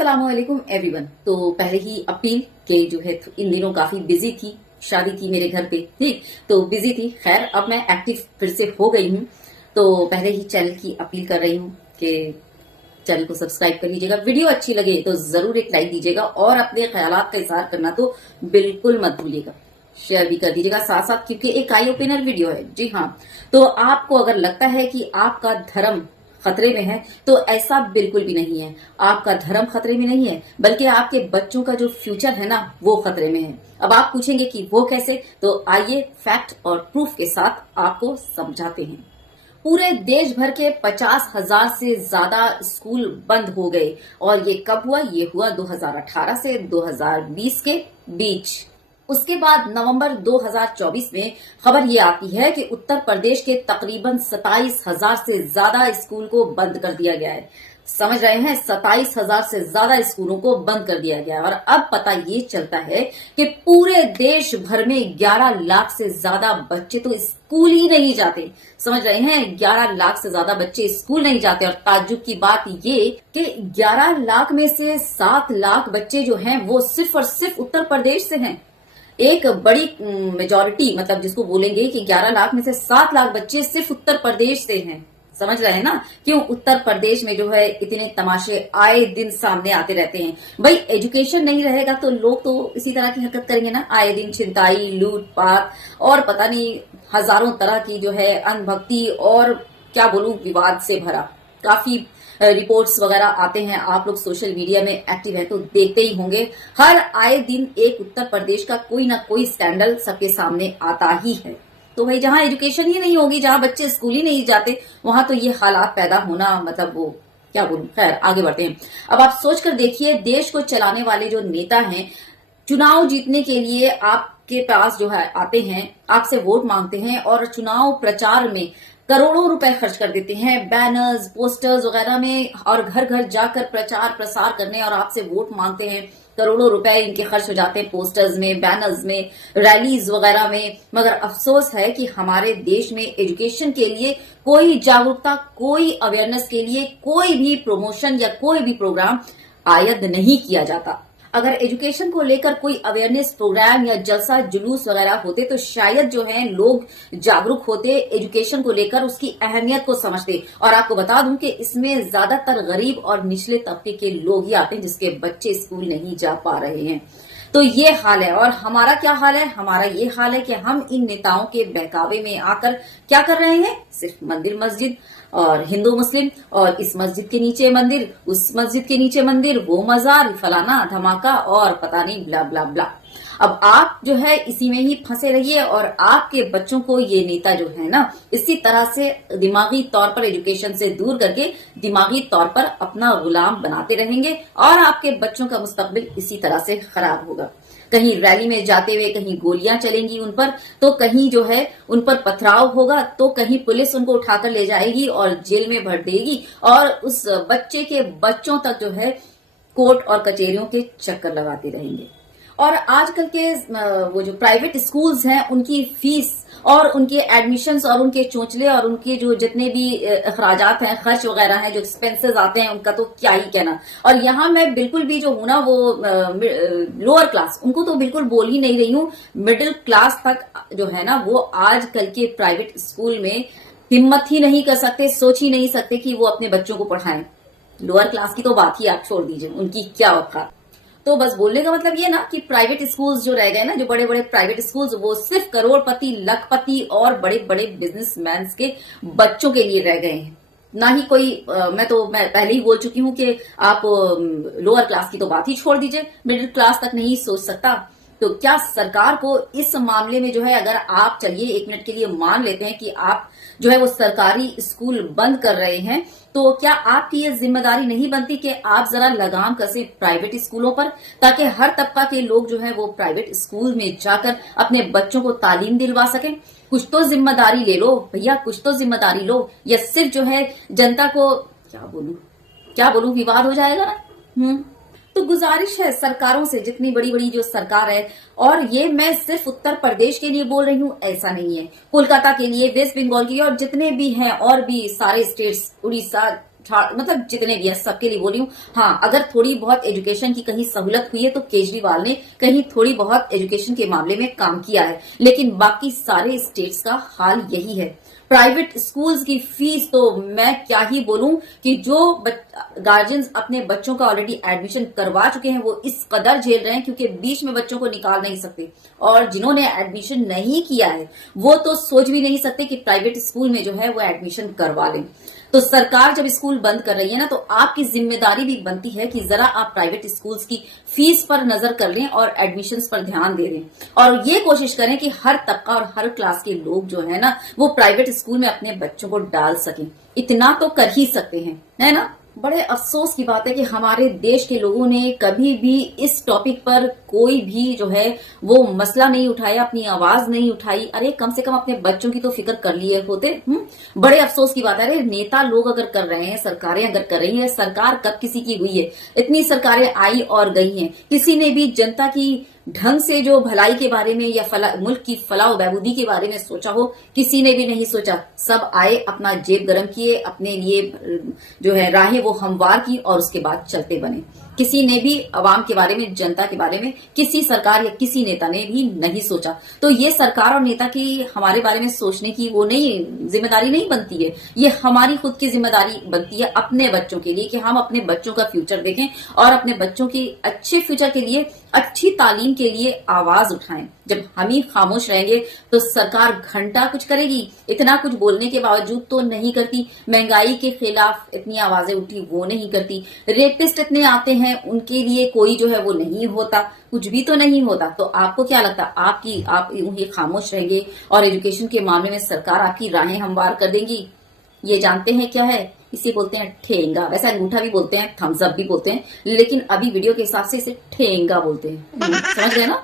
अस्सलाम वालेकुम एवरीवन। तो पहले ही अपील के जो है इन दिनों काफी बिजी थी, शादी थी मेरे घर पे, ठीक तो बिजी थी। खैर अब मैं एक्टिव फिर से हो गई हूँ, तो पहले ही चैनल की अपील कर रही हूँ कि चैनल को सब्सक्राइब कर लीजिएगा। वीडियो अच्छी लगे तो जरूर एक लाइक दीजिएगा और अपने ख्यालात का इजहार करना तो बिल्कुल मत भूलिएगा। शेयर भी कर दीजिएगा साथ साथ, क्योंकि एक आई ओपनर वीडियो है। जी हाँ, तो आपको अगर लगता है कि आपका धर्म खतरे में है तो ऐसा बिल्कुल भी नहीं है। आपका धर्म खतरे में नहीं है, बल्कि आपके बच्चों का जो फ्यूचर है ना वो खतरे में है। अब आप पूछेंगे कि वो कैसे, तो आइए फैक्ट और प्रूफ के साथ आपको समझाते हैं। पूरे देश भर के 50,000 से ज्यादा स्कूल बंद हो गए और ये कब हुआ? ये हुआ 2018 से 2020 के बीच। उसके बाद नवंबर 2024 में खबर ये आती है कि उत्तर प्रदेश के तकरीबन 27,000 से ज्यादा स्कूल को बंद कर दिया गया है। समझ रहे हैं, 27,000 से ज्यादा स्कूलों को बंद कर दिया गया है। और अब पता ये चलता है कि पूरे देश भर में 11 लाख से ज्यादा बच्चे तो स्कूल ही नहीं जाते। समझ रहे हैं, 11 लाख से ज्यादा बच्चे स्कूल नहीं जाते। और ताज्जुब की बात ये कि 11 लाख में से 7 लाख बच्चे जो हैं वो सिर्फ और सिर्फ उत्तर प्रदेश से हैं। एक बड़ी मेजॉरिटी, मतलब जिसको बोलेंगे कि 11 लाख में से 7 लाख बच्चे सिर्फ उत्तर प्रदेश से हैं। समझ रहे हैं ना, क्यों उत्तर प्रदेश में जो है इतने तमाशे आए दिन सामने आते रहते हैं। भाई एजुकेशन नहीं रहेगा तो लोग तो इसी तरह की हरकत करेंगे ना। आए दिन छिनताई, लूटपाट और पता नहीं हजारों तरह की जो है अनभक्ति और क्या बोलूं विवाद से भरा काफी रिपोर्ट्स वगैरह आते हैं। आप लोग सोशल मीडिया में एक्टिव हैं तो देखते ही होंगे। हर आए दिन एक उत्तर प्रदेश का कोई ना कोई स्कैंडल सबके सामने आता ही है। तो भाई जहां एजुकेशन ही नहीं होगी, जहां बच्चे स्कूल ही नहीं जाते, वहां तो ये हालात पैदा होना, मतलब वो क्या बोलूं। खैर आगे बढ़ते हैं। अब आप सोच कर देखिए, देश को चलाने वाले जो नेता हैं, चुनाव जीतने के लिए आपके पास जो है आते हैं, आपसे वोट मांगते हैं और चुनाव प्रचार में करोड़ों रुपए खर्च कर देते हैं बैनर्स, पोस्टर्स वगैरह में, और घर घर जाकर प्रचार प्रसार करने और आपसे वोट मांगते हैं। करोड़ों रुपए इनके खर्च हो जाते हैं पोस्टर्स में, बैनर्स में, रैलीज वगैरह में। मगर अफसोस है कि हमारे देश में एजुकेशन के लिए कोई जागरूकता, कोई अवेयरनेस के लिए कोई भी प्रमोशन या कोई भी प्रोग्राम आयद नहीं किया जाता। अगर एजुकेशन को लेकर कोई अवेयरनेस प्रोग्राम या जलसा जुलूस वगैरह होते तो शायद जो है लोग जागरूक होते, एजुकेशन को लेकर उसकी अहमियत को समझते। और आपको बता दूं कि इसमें ज्यादातर गरीब और निचले तबके के लोग ही आते हैं जिसके बच्चे स्कूल नहीं जा पा रहे हैं। तो ये हाल है। और हमारा क्या हाल है? हमारा ये हाल है कि हम इन नेताओं के बहकावे में आकर क्या कर रहे हैं? सिर्फ मंदिर मस्जिद और हिंदू मुस्लिम, और इस मस्जिद के नीचे मंदिर, उस मस्जिद के नीचे मंदिर, वो मजार, फलाना धमाका और पता नहीं ब्ला ब्ला ब्ला। अब आप जो है इसी में ही फंसे रहिए और आपके बच्चों को ये नेता जो है ना इसी तरह से दिमागी तौर पर एजुकेशन से दूर करके दिमागी तौर पर अपना गुलाम बनाते रहेंगे और आपके बच्चों का मुस्तकबिल इसी तरह से खराब होगा। कहीं रैली में जाते हुए कहीं गोलियां चलेंगी उन पर, तो कहीं जो है उन पर पथराव होगा, तो कहीं पुलिस उनको उठाकर ले जाएगी और जेल में भर देगी और उस बच्चे के बच्चों तक जो है कोर्ट और कचहरियों के चक्कर लगाते रहेंगे। और आजकल के वो जो प्राइवेट स्कूल्स हैं उनकी फीस और उनके एडमिशन्स और उनके चोंचले और उनके जो जितने भी अखराजात हैं, खर्च वगैरह हैं, जो एक्सपेंसेस आते हैं, उनका तो क्या ही कहना। और यहाँ मैं बिल्कुल भी जो हूं ना वो लोअर क्लास, उनको तो बिल्कुल बोल ही नहीं रही हूँ। मिडिल क्लास तक जो है ना वो आजकल के प्राइवेट स्कूल में हिम्मत ही नहीं कर सकते, सोच ही नहीं सकते कि वो अपने बच्चों को पढ़ाएं। लोअर क्लास की तो बात ही आप छोड़ दीजिए, उनकी क्या औकात। तो बस बोलने का मतलब ये ना कि प्राइवेट स्कूल्स जो रह गए ना, जो बड़े बड़े प्राइवेट स्कूल्स, वो सिर्फ करोड़पति, लखपति और बड़े बड़े बिजनेसमैन के बच्चों के लिए रह गए हैं। ना ही कोई मैं पहले ही बोल चुकी हूं कि आप लोअर क्लास की तो बात ही छोड़ दीजिए, मिडिल क्लास तक नहीं सोच सकता। तो क्या सरकार को इस मामले में जो है, अगर आप चलिए एक मिनट के लिए मान लेते हैं कि आप जो है वो सरकारी स्कूल बंद कर रहे हैं, तो क्या आपकी ये जिम्मेदारी नहीं बनती कि आप जरा लगाम कसे प्राइवेट स्कूलों पर, ताकि हर तबका के लोग जो है वो प्राइवेट स्कूल में जाकर अपने बच्चों को तालीम दिलवा सकें? कुछ तो जिम्मेदारी ले लो भैया, कुछ तो जिम्मेदारी लो। या सिर्फ जो है जनता को क्या बोलूं विवाद हो जाएगा ना। तो गुजारिश है सरकारों से, जितनी बड़ी बड़ी जो सरकार है, और ये मैं सिर्फ उत्तर प्रदेश के लिए बोल रही हूँ, ऐसा नहीं है, कोलकाता के लिए, वेस्ट बंगाल की और जितने भी हैं और भी सारे स्टेट्स, उड़ीसा, मतलब जितने भी है सबके लिए बोल रही हूँ। हाँ, अगर थोड़ी बहुत एजुकेशन की कहीं सहूलत हुई है तो केजरीवाल ने कहीं थोड़ी बहुत एजुकेशन के मामले में काम किया है, लेकिन बाकी सारे स्टेट्स का हाल यही है। प्राइवेट स्कूल्स की फीस तो मैं क्या ही बोलूं कि जो गार्जियंस अपने बच्चों का ऑलरेडी एडमिशन करवा चुके हैं वो इस कदर झेल रहे हैं, क्योंकि बीच में बच्चों को निकाल नहीं सकते, और जिन्होंने एडमिशन नहीं किया है वो तो सोच भी नहीं सकते कि प्राइवेट स्कूल में जो है वो एडमिशन करवा लें। तो सरकार जब स्कूल बंद कर रही है ना, तो आपकी जिम्मेदारी भी बनती है कि जरा आप प्राइवेट स्कूल्स की फीस पर नजर कर लें और एडमिशन्स पर ध्यान दे दें, और ये कोशिश करें कि हर तबका और हर क्लास के लोग जो है ना वो प्राइवेट स्कूल में अपने बच्चों को डाल सकें। इतना तो कर ही सकते हैं, है ना। बड़े अफसोस की बात है कि हमारे देश के लोगों ने कभी भी इस टॉपिक पर कोई भी जो है वो मसला नहीं उठाया, अपनी आवाज नहीं उठाई। अरे कम से कम अपने बच्चों की तो फिक्र कर लिए होते। बड़े अफसोस की बात है। अरे नेता लोग अगर कर रहे हैं, सरकारें अगर कर रही हैं, सरकार कब किसी की हुई है? इतनी सरकारें आई और गई हैं, किसी ने भी जनता की ढंग से जो भलाई के बारे में या मुल्क की फलाह बहबूदी के बारे में सोचा हो? किसी ने भी नहीं सोचा। सब आए, अपना जेब गरम किए, अपने लिए जो है राहें वो हमवार की और उसके बाद चलते बने। किसी ने भी अवाम के बारे में, जनता के बारे में किसी सरकार या किसी नेता ने भी नहीं सोचा। तो ये सरकार और नेता की हमारे बारे में सोचने की वो नहीं, जिम्मेदारी नहीं बनती है। ये हमारी खुद की जिम्मेदारी बनती है अपने बच्चों के लिए, कि हम अपने बच्चों का फ्यूचर देखें और अपने बच्चों की अच्छे फ्यूचर के लिए, अच्छी तालीम के लिए आवाज उठाएं। जब हम ही खामोश रहेंगे तो सरकार घंटा कुछ करेगी, इतना कुछ बोलने के बावजूद तो नहीं करती। महंगाई के खिलाफ इतनी आवाजें उठी, वो नहीं करती। रेपिस्ट इतने आते हैं, उनके लिए कोई जो है वो नहीं होता, कुछ भी तो नहीं होता। तो आपको क्या लगता है आप यूं ही खामोश रहेंगे और एजुकेशन के मामले में सरकार आपकी राहें हमवार कर देंगी? ये जानते हैं क्या है? इसे बोलते हैं ठेंगा। वैसे अंगूठा भी बोलते हैं, थम्स अप भी बोलते हैं, लेकिन अभी वीडियो के हिसाब से इसे ठेंगा बोलते हैं। समझ गए ना।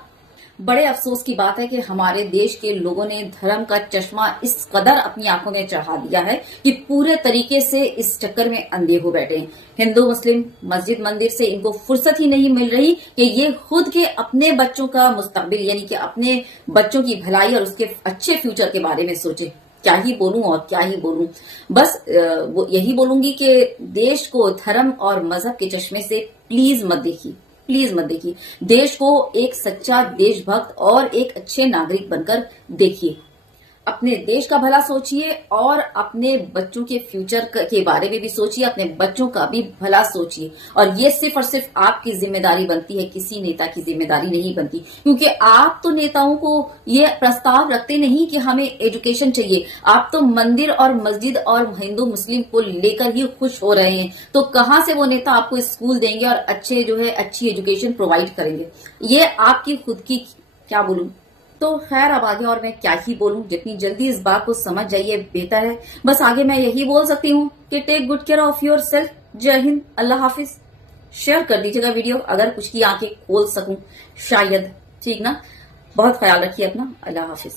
बड़े अफसोस की बात है कि हमारे देश के लोगों ने धर्म का चश्मा इस कदर अपनी आंखों में चढ़ा दिया है कि पूरे तरीके से इस चक्कर में अंधे हो बैठे हैं। हिंदू मुस्लिम मस्जिद मंदिर से इनको फुर्सत ही नहीं मिल रही कि ये खुद के अपने बच्चों का मुस्तकबिल, यानी कि अपने बच्चों की भलाई और उसके अच्छे फ्यूचर के बारे में सोचे। क्या ही बोलूं और क्या ही बोलूं, बस यही बोलूंगी कि देश को धर्म और मजहब के चश्मे से प्लीज मत देखिए, प्लीज मत देखिए। देश को एक सच्चा देशभक्त और एक अच्छे नागरिक बनकर देखिए। अपने देश का भला सोचिए और अपने बच्चों के फ्यूचर के बारे में भी सोचिए, अपने बच्चों का भी भला सोचिए। और ये सिर्फ और सिर्फ आपकी जिम्मेदारी बनती है, किसी नेता की जिम्मेदारी नहीं बनती, क्योंकि आप तो नेताओं को ये प्रस्ताव रखते नहीं कि हमें एजुकेशन चाहिए। आप तो मंदिर और मस्जिद और हिंदू मुस्लिम को लेकर ही खुश हो रहे हैं। तो कहां से वो नेता आपको स्कूल देंगे और अच्छे जो है अच्छी एजुकेशन प्रोवाइड करेंगे? ये आपकी खुद की, क्या बोलूं। तो खैर अब आगे और मैं क्या ही बोलूं, जितनी जल्दी इस बात को समझ जाइए बेहतर है। बस आगे मैं यही बोल सकती हूँ कि take good care of yourself. Jai Hind, Allah Hafiz. Share कर दीजिएगा वीडियो, अगर कुछ की आंखें खोल सकूं शायद, ठीक ना। बहुत ख्याल रखिए अपना, अल्लाह हाफिज।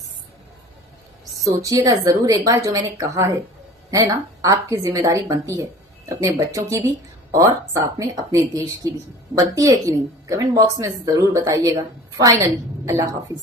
सोचिएगा जरूर एक बार जो मैंने कहा है ना। आपकी जिम्मेदारी बनती है अपने बच्चों की भी और साथ में अपने देश की भी। बनती है कि नहीं, कमेंट बॉक्स में जरूर बताइएगा। फाइनली अल्लाह हाफिज।